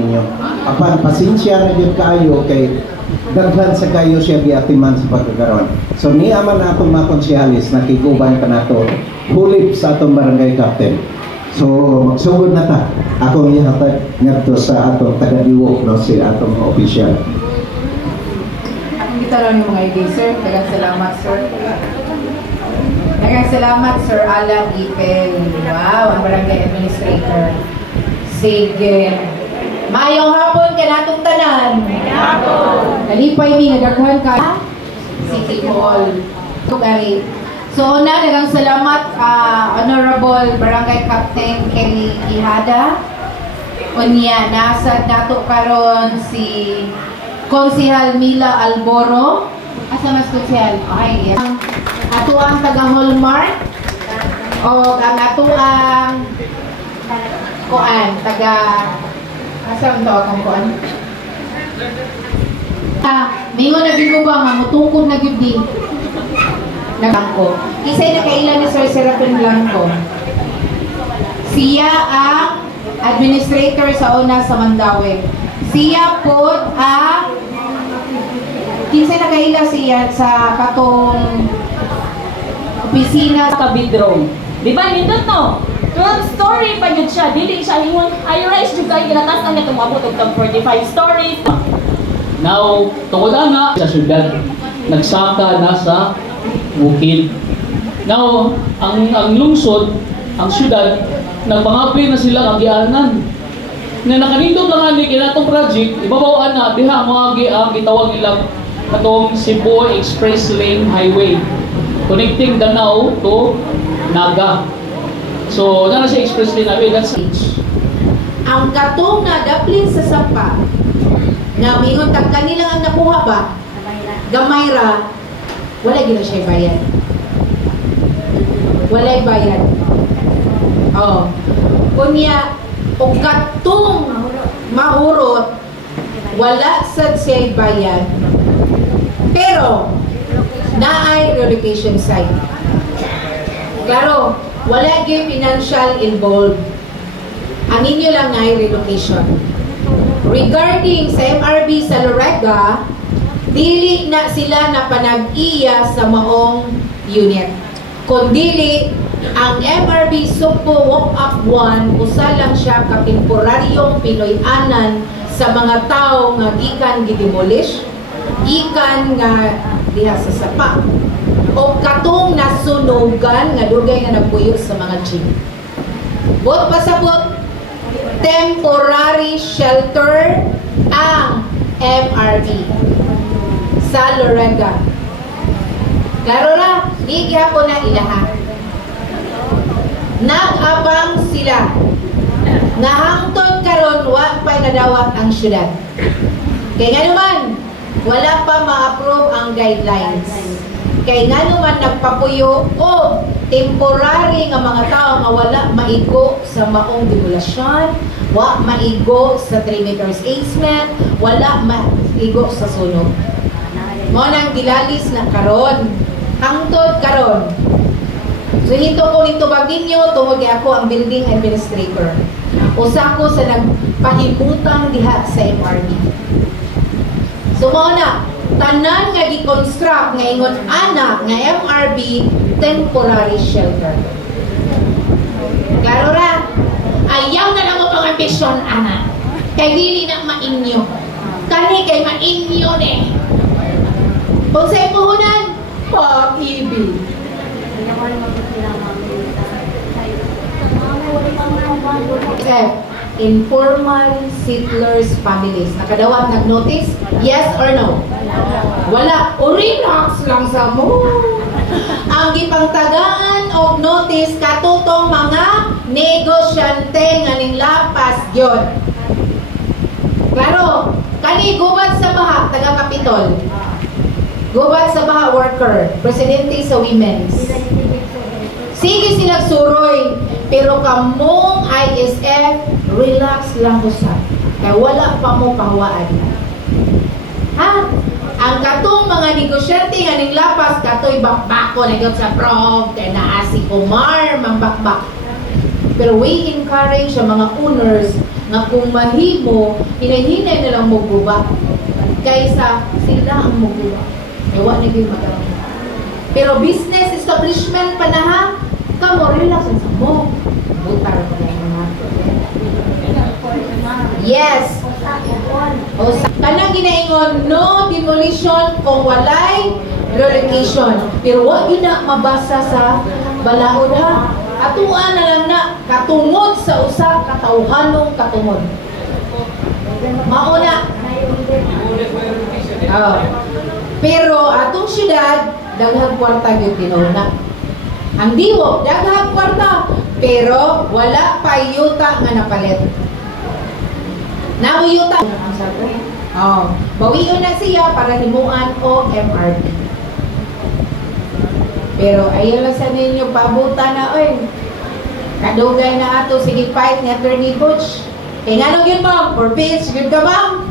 ninyo. Apan pasensya na gyud kaayo kay daghan sa kayo siya giatiman sa pagkakaroon. So niya man na akong mga konsehalis nakiguban pa nato hulip sa atong barangay captain. So magsugod na ta. Akong ihatag ngadto sa atong taga-diwok no si atong official. Kita ron yung mga ID, sir. Daghang salamat, sir. Daghang salamat, Sir Alan Ipel. Wow, ang barangay administrator. Sige. Mayong hapon ka natong tanan. Hapon. Kalipay mi nga daghan ka. City Hall. Tugari. So una, daghang salamat Honorable Barangay Captain Kelly Quijada. Unya, nasa dato karon si Konsehal Mila Alboro. Asa mas konsehal? Okay, yes. Ato ang taga-Hallmark o ang ato ang kuan, taga asam to akong kuan. Mingon na gid ba nga mutungkod na gid di. Nagangko. Kisay na kailan ni Sir Serapin Blanco. Siya ang administrator sa una sa Mandaue. Siya po ang kinsay nakaila siya sa katong opisina sa Bidrong. Di ba nindot no? 12 story pa yun siya. Dili siya ingon high-rise juga ginatas na niya tumabot og 45 stories. Now, tungod ana sa syudad nagsaka na sa bukid. Now, ang lungsod, ang syudad nagpangapi na sila ang gianan. Na nakanindot lang ani kinatong project, ibabaw na diha mga gitawag nila katong Cebu Express Lane Highway connecting Danao to Naga. So, na siya Express Lane Highway, that's ang katong na daplin sa sapa nga mingon tag kanila ang nakuha ba gamay ra wala gina siya bayad, wala bayad. Oh, kunya o katong mahurot wala sad siya bayad pero naay relocation site. Klaro, wala gyud financial involved. Ang inyo lang ay relocation. Regarding sa MRB sa Lorega, dili na sila na panag-iya sa maong unit. Kundili ang MRB Sugbo Walk-Up 1 usa lang siya ka temporaryong Pinoy-anan sa mga tao nga gikan gidemolish, gikan nga diha sa sapa o katong nasunugan nga dugay nga nagpuyo sa mga gym. Bot pasabot temporary shelter ang MRB sa Lorega. Klaro na, di gyapon na ilaha. Nag-abang sila nga hangtod karon wa pa nadawat ang syudad. Kaya nga naman, wala pa ma-approve ang guidelines. Kaya nga naman nagpapuyo o temporary nga mga tao nga wala maigo sa maong demolasyon, wa maigo sa 3 meters easement, wala maigo sa sunog. Mo nang gilalis na karon, hangtod karon. So hito ko nito baginyo tungod ako ang building administrator. Usa ko sa nagpahimutang diha sa MRB. So mo na tanan nga gi-construct nga ingon ana nga MRB temporary shelter. Klaro ra. Ayaw na lang mo pang ambisyon ana. Kay dili na mainyo. Kani kay mainyo ni. Kung sa puhunan, pag-ibig. Informal settlers families. Nakadawat nag-notice? Yes or no? Wala. O relax lang sa mo. Ang gipangtagaan og notice katutong mga negosyante nga ning lapas gyud. Klaro, kani gubat sa baha taga Kapitol. Gubat sa baha worker, presidente sa women's. Sige silang suroy, pero kamong ISF, relax lang usap. Kaya wala pa mo pahawaan. Ha? Ang katong mga negosyante nga ning lapas, katoy bakbako na gyud sa prov, kaya naa si Omar mang bakbak. Pero we encourage sa mga owners nga kung mahimo, hinahinay na lang muguba kaysa sila ang muguba. Ewa na yung magawa. Pero business establishment pa na ha, kamo relax sa mo. Butar pa na mga. Yes. O kanang ginaingon, no demolition kung walay relocation. Pero wag yun na mabasa sa balaod ha. Atuan na lang na katungod sa usa katawhanong katungod. Mauna. Oh. Pero atong syudad daghang kwarta gyud tinuna. Ang diwo daghang kwarta pero wala pa yuta nga napalit. Now yuta. Oh, bawion na siya para himuan o MRP. Pero ayaw lang sa ninyo pabuta na oy. Kadugay na ato sige fight ni Attorney Butch. Kaya nga nung yun ma'am, for peace, yun ka ma'am?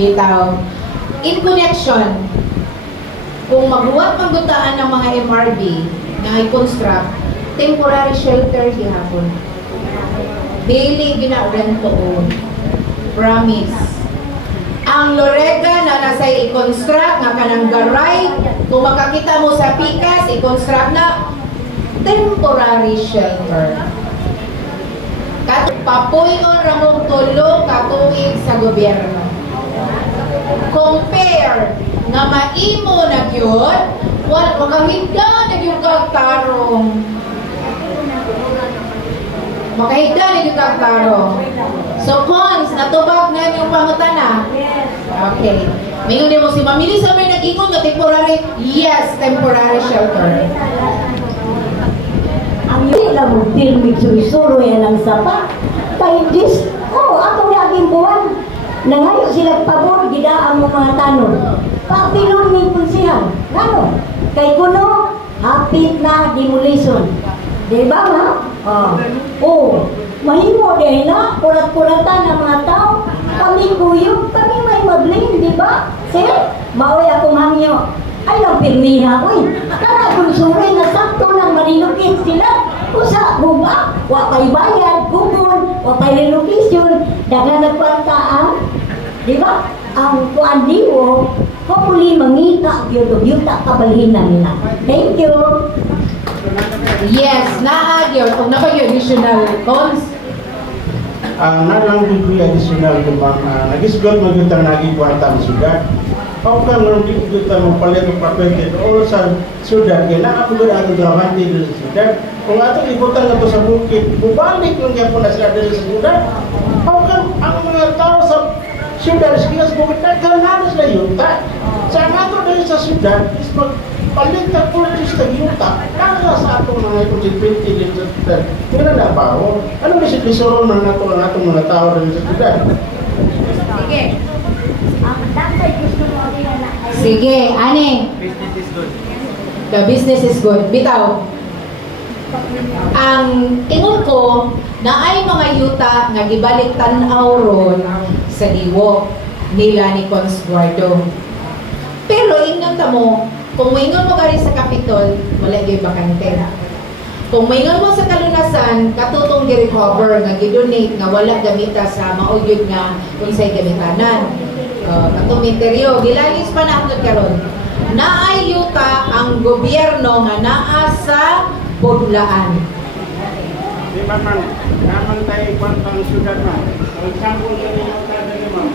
Bitaw. In connection, kung magbuhat pagbutaan ng mga MRB na i-construct, temporary shelter gihapon. Daily gina-rent to own. Promise. Ang Lorega na nasa i-construct nga kanang garay, kung makakita mo sa Pikas, i-construct na temporary shelter. Papuyon ramong tulo katuig sa gobyerno. Compare nga maimo na gyud, wala makahigda na gyud kagtarong. Makahigda na gyud kagtarong. So cons, natubag na yung pangutana. Okay. Mayroon din mo si Mamili sa may nag-ingon na temporary. Yes, temporary shelter. Ang hindi lang mo filmig surisuro yan ang sapa. Paindis, ako laging buwan. Nangayo sila pabor, gida ang mga tanong. Papilong ni kunsihan. Ano? Kay kuno, hapit na demolition. Diba ma? Mahimo din na, kurat-kuratan ng mga tao. Kami kuyog, kami may mablame, diba? Sir, maoy akong hangyo. Ay lang pirmiha, uy. Kana konsuri na sakto lang maninukit sila. Usa, buba, wakay bayad, kupon, wakay relocation, daga nagpantaan. Diba? Ang kuandiwo, hopefully mangita, yuta kabalhinan nila. Thank you. Yes, naagyo. Kung na ba yung additional cons? Nalang dito yung additional diba? Nag-isgot mo yung naging kwarta ng sugat. Kung ka nang dito mo palit ng papel dito sa sugat, kaya nakapagod ang drabante dito sa sugat. Kung ato ikutan na ito sa bukit, bubalik yung kaya po na sila dito sa sugat. Kung ka ang mga tao sa sugat, sa bukit, nagkanalas na yuta. Sa ato dito sa sugat, is magpalit na purchase na yuta. Kaya sa atong mga ipon-20 dito sa sugat. Hindi na nabaho. Ano ba siya man nato ang atong mga tao dito sa sugat? Sige. Sige, ani. Business is good. The business is good. Bitaw. Ang ingon ko na ay mga yuta nga gibalik tan-aw ron sa diwo nila ni Cons Guardo. Pero ingon ta mo, kung maingon mo gari sa Capitol, wala gyud bakante. Kung maingon mo sa kalunasan, katutong gi-recover nga gidonate nga wala gamita sa maugyod nga unsay gamitanan. Katong interior, gilalis pa na ang karon. Naay yuta ang gobyerno nga naa sa Budlaan. Di ba man, naman tayo kwantang sugat man. Ang sampol na rin yung tadali man.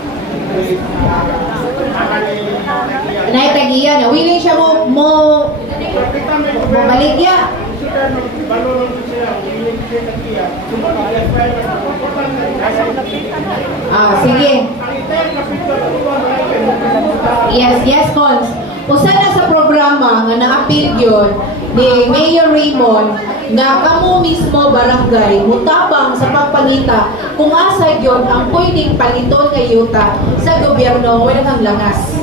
Naitagiyan, willing siya mo baligya. Sige. Yes, Cons. Usa na sa programa nga na-appeal yun ni Mayor Raymond na kamo mismo barangay mutabang sa pagpangita kung asa yun ang pwedeng paliton kay yuta sa gobyerno wala kang langas.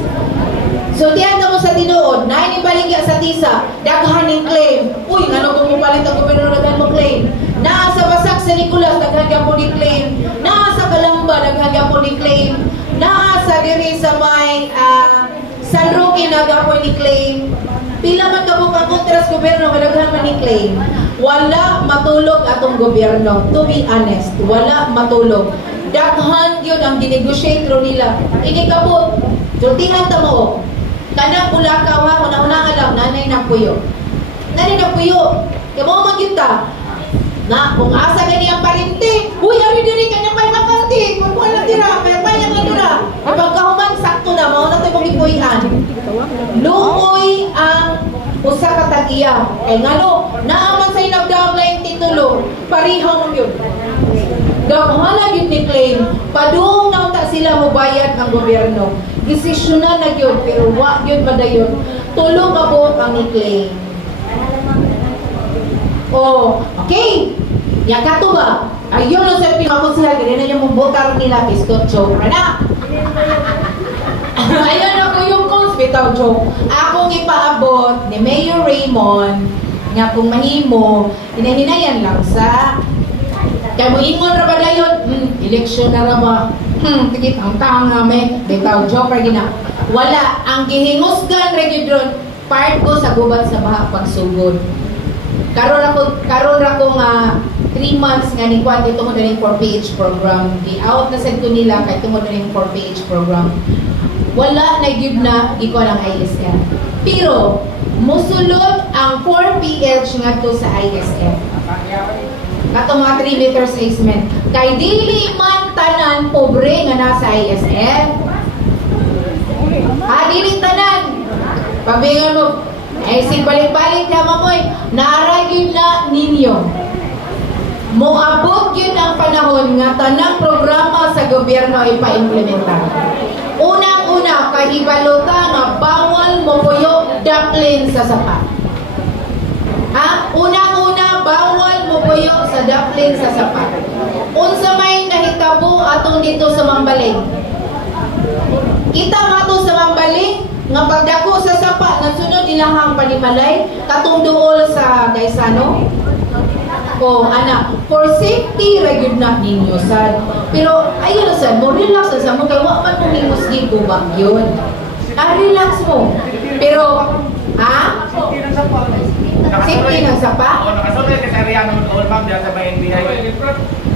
So tiyan mo sa tinuod, na inibaligya sa tisa, daghan ng claim. Uy, ano kung mupalit ang gobyerno daghan mo claim? Naa sa Basak sa Nicolas, daghan ka po ni claim. Naa sa Kalamba, daghan ka po ni claim. Naa sa diri sa may San Roque, daghan po ni claim. Pila man ka po pang-kontras gobyerno, daghan man ni claim. Wala matulog atong gobyerno, to be honest, wala matulog. daghan yun ang dinegotiate ro nila. Inikabot, sultihan ta mo, kanang ulakaw ha, una-una alam, nanay na puyo. Nanay na puyo, kaya mo magyuta, na kung asa gani ang parente, huy, ari diri kanya may makanti, kung wala tira, may nga tira. Pagkahuman, sakto na, mauna tayo mong ipuihan. Luoy ang usa ka tag-iya. Kaya nga no, naaman sa inagdaw na yung titulo, parihaw mo yun. Daghala yun ni claim, padung na unta sila mubayad ang gobyerno. Desisyonan na yun, pero wag yun madayon. Tulong abot ang ni claim. Oh, okay. Yakato ba? Ayun ang sa pinakonsehal, ganyan na yung butar nila, pistot joke. Ano? Ayun ako yung bitaw joke. Akong ipaabot ni Mayor Raymond nga kung mahimo, hinahinayan lang sa kaya mo ingon ra ba dayon? Eleksyon na ra ba? Tikit ang tanga may bitaw joke ra gina. Wala ang gihingusgan ra gyud ron part ko sa gubat sa baha pagsugod. Karon ra ko nga 3 months nga ni kwat ito mo daling 4PH program. Di-out na sad ko nila kay ito mo daling 4PH program. Wala na gyud na iko ang ISF. Pero musulod ang 4PH ngadto sa ISF. Kato mga 3 meters basement. Kay dili man tanan pobre nga nasa ISF. Dili tanan. Pabingon mo, ay balik-balik ka mamoy, naara gyud na ninyo. Moabot yun ang panahon nga tanang programa sa gobyerno ipa-implementar. Unang-una, kahibalota nga bawal mo puyo duckling sa sapa. Unang-una, bawal mo puyo sa duckling sa sapa. Unsa may nahitabo atong dito sa Mambaling. Kita nga to sa Mambaling, nga pagdako sa sapa, nasunod ilahang panimalay, katong duol sa Gaisano. O anak, for safety regular na ninyo sad. Pero ayun na sad, mo relax sa mo kay wa man mo hingos gigo ba yun. Relax mo. Pero safety ng sapa. Nakasulay ka sa area ng doon ma'am diyan sa may NBI.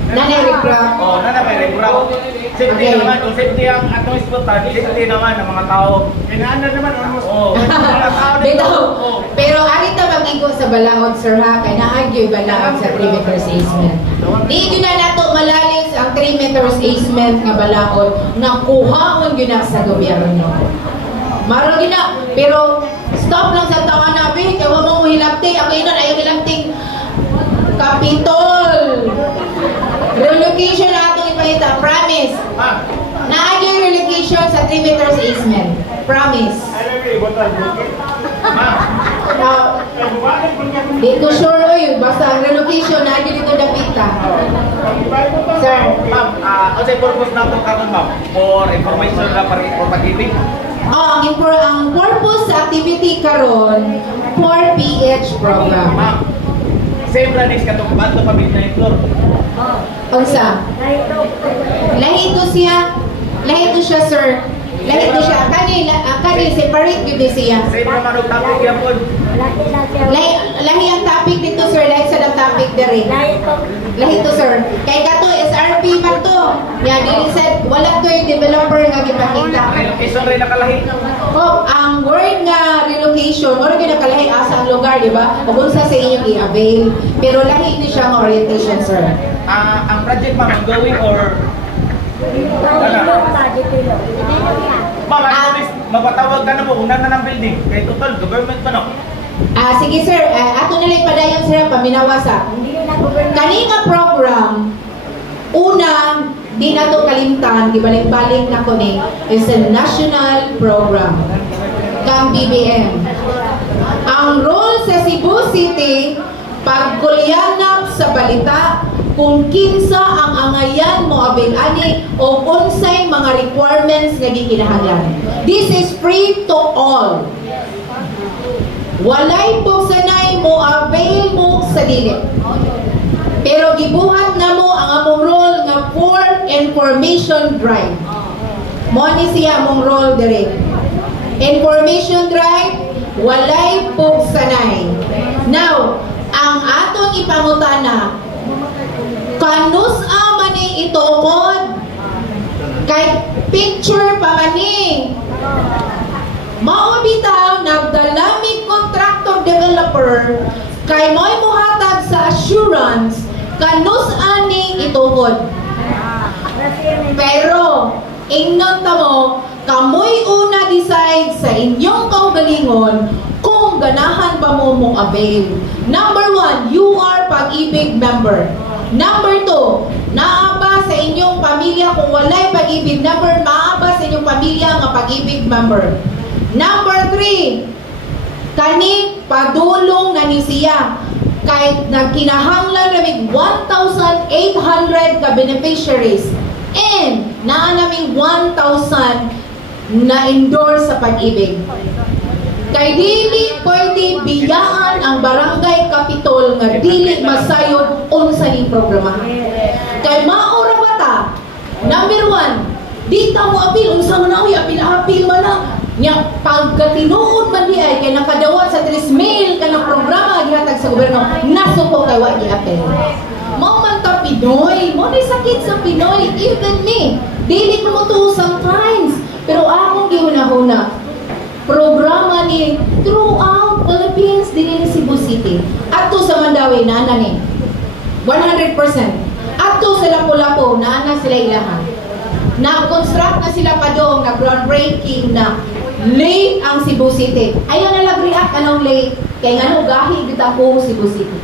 Nanay-recraft. Nanay may recraft. Safety naman, kung safety ang atong isputan, safety naman ng mga tao. Inaandar naman almost. Pero arita magigo sa balaod sir ha, kay naagyo balaod sa 3 meters easement. Di gyud na nato malalis ang 3 meters easement nga balaod nga kuhaon gyud na sa gobyerno. Maro gyud na, pero stop lang sa tawa na bi, kay wa mo hilabti, ako inon ayo hilabting Kapitol. Relocation na atong ipalita, promise. Naagyo relocation sa 3 meters easement. Promise. Dito sure oy, basta ang relocation na dito dapita. Sir, ma'am, ano sa purpose na itong karon ma'am? For information na for pag-ibig? Ang purpose sa activity karon for PH program. Ma'am, same ranis katong bato pamilya na floor. Unsa? Lahito siya. Lahito siya, sir. Lahito siya. Kani separate gyud siya. Same naman ang topic yapon. Lahi ang topic dito, sir. Lahi sa topic dere. Lahito, sir. Kay kato SRP man to. Ya dili said wala to yung developer nga gipakita. Relocation rin nakalahi. Ang word nga relocation, or gyud nakalahi asa ang lugar, di ba? Ug unsa sa inyong i-avail. Pero lahi ni siya nga orientation, sir. Ang project ma'am ongoing or ma'am, mapatawag ka na mo, una na ng building. Kaya total, government pa no? Sige sir, ato nalang padayon sir, paminawasa. Kaninga program, unang, di na to kalimtan, gibalik-balik na ko ni, is a national program. Kang BBM. Ang role sa Cebu City, pagkulyanap sa balita, kung kinsa ang angayan mo abil-ani o unsay mga requirements nga gikinahanglan. This is free to all. Walay pugsanay mo avail mo sa dili. Pero gibuhat na mo ang among role nga for information drive. Mo ni siya among role dire. Information drive, walay pugsanay. Now, ang atong ipangutana, kanus man ni itukod Kay picture pa maning. Mao bitaw nagdalamig contractor developer kay mo'y muhatag sa assurance kanus ani itukod. Pero ingnon ta mo kamoy una decide sa inyong kaugalingon kung ganahan ba mo mong avail. Number 1, you are Pag-ibig member. Number 2, naaba sa inyong pamilya kung walay Pag-ibig member, maaba sa inyong pamilya nga Pag-ibig member. Number 3, kani padulong na ni siya kahit nagkinahanglan namig 1,800 ka beneficiaries and naa naming 1,000 na endorse sa Pag-ibig. Kay dili pwede biyaan ang barangay kapitol nga dili masayod unsa ning programa. Kay maura bata, number 1, di ta mo apil unsa man awi apil man na. Nya pagkatinuod man di ay kay nakadawat sa 3,000 kanang programa gihatag sa gobyerno nasuko kay wa gi-apil. Mao man ta Pinoy, mo ni sakit sa Pinoy, even me. Dili ko mo to sometimes, pero akong gihuna-huna programa ni throughout Philippines din ni Cebu City. Ato sa Mandawi na ni 100%. Ato sa Lapu-Lapu na sila ilahan. Na-construct na sila pa doon, na groundbreaking na late ang Cebu City. Ayaw na nag-react anong late. Kaya nga no, gahi kita po Cebu City.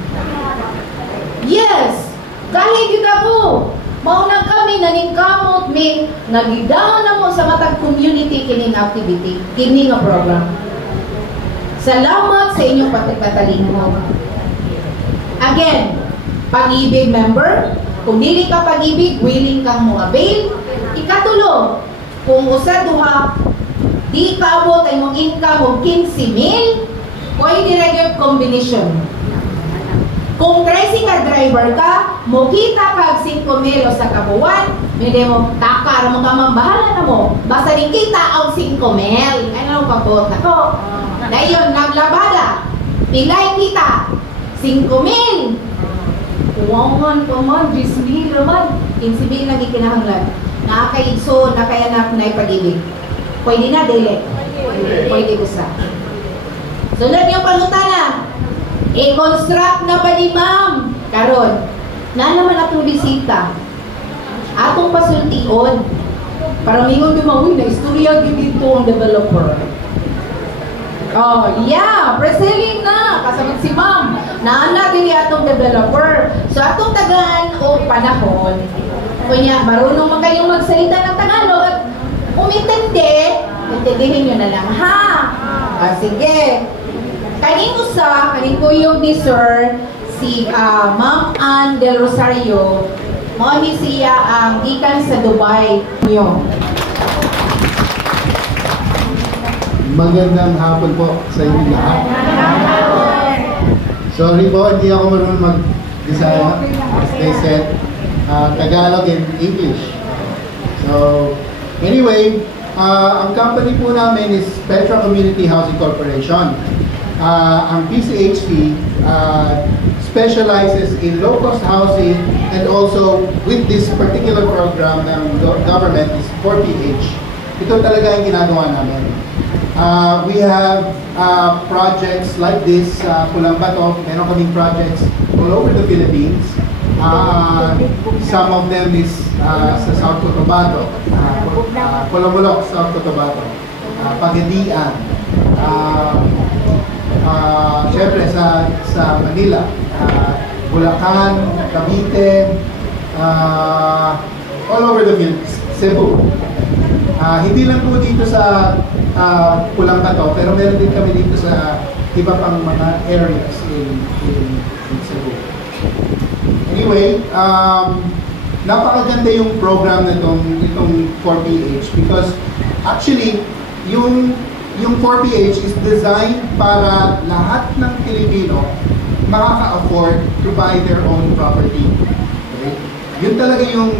Yes! Gahi kita po! Maunang kami naningkamot may nagidaw na mo sa matag community kining activity, kining nga program. Salamat sa inyong pagtatalingmo. Again, Pag-ibig member, kung dili ka Pag-ibig, willing kang mo avail. Ikatulo, kung usa duha, di kaabot ay mong income og 15,000, pwede ra gyud combination. Kung tricycle ka driver ka, mukita kag 5,000 sa kabuwan, hindi mo takar mo ka mambahala na mo. Basta rin kita ang 5,000. Ano pagbuot na ko? Dayon, naglabada. Pilay kita. 5,000. Kuwangan pa man, 10,000 naman. 15,000 lang ikinahanglan. Nakakaigso, nakayanak na ipag-ibig. Pwede na, dili. Pwede gusto. Sunod yung pangutana. I-construct na ba ni ma'am? Karon, na naman atong bisita. Atong pasultion. Para mingon dumawi na istorya dito ang developer. Oh, yeah, preselling na. Kasabot si ma'am. Naana din atong developer. So atong tagaan o panahon. Kunya, marunong man kayong magsalita ng Tagalog at umintindi. Intindihin nyo na lang, ha? Sige. Kaning usa, kaning kuyog ni Sir, si Ma'am Ann Del Rosario, mo ni siya ang gikan sa Dubai niyo. Magandang hapon po sa inyo lahat. Sorry po, hindi ako marunong mag-Bisaya. As they said, Tagalog and English. So, anyway, ang company po namin is Petra Community Housing Corporation. Ang PCHC specializes in low-cost housing and also with this particular program ng government is 4PH. Ito talaga yung ginagawa namin. We have projects like this, Pulambato, meron kaming projects all over the Philippines. Some of them is sa South Cotabato, Pulamulok, South Cotabato, Pagadian, syempre sa Manila, Bulacan, Cavite, all over the Philippines, Cebu. Hindi lang po dito sa Pulambato, pero meron din kami dito sa iba pang mga areas in Cebu. Anyway, napakaganda yung program na itong 4PH because actually yung 4PH is designed para lahat ng Pilipino makaka-afford to buy their own property. Okay? Yun talaga yung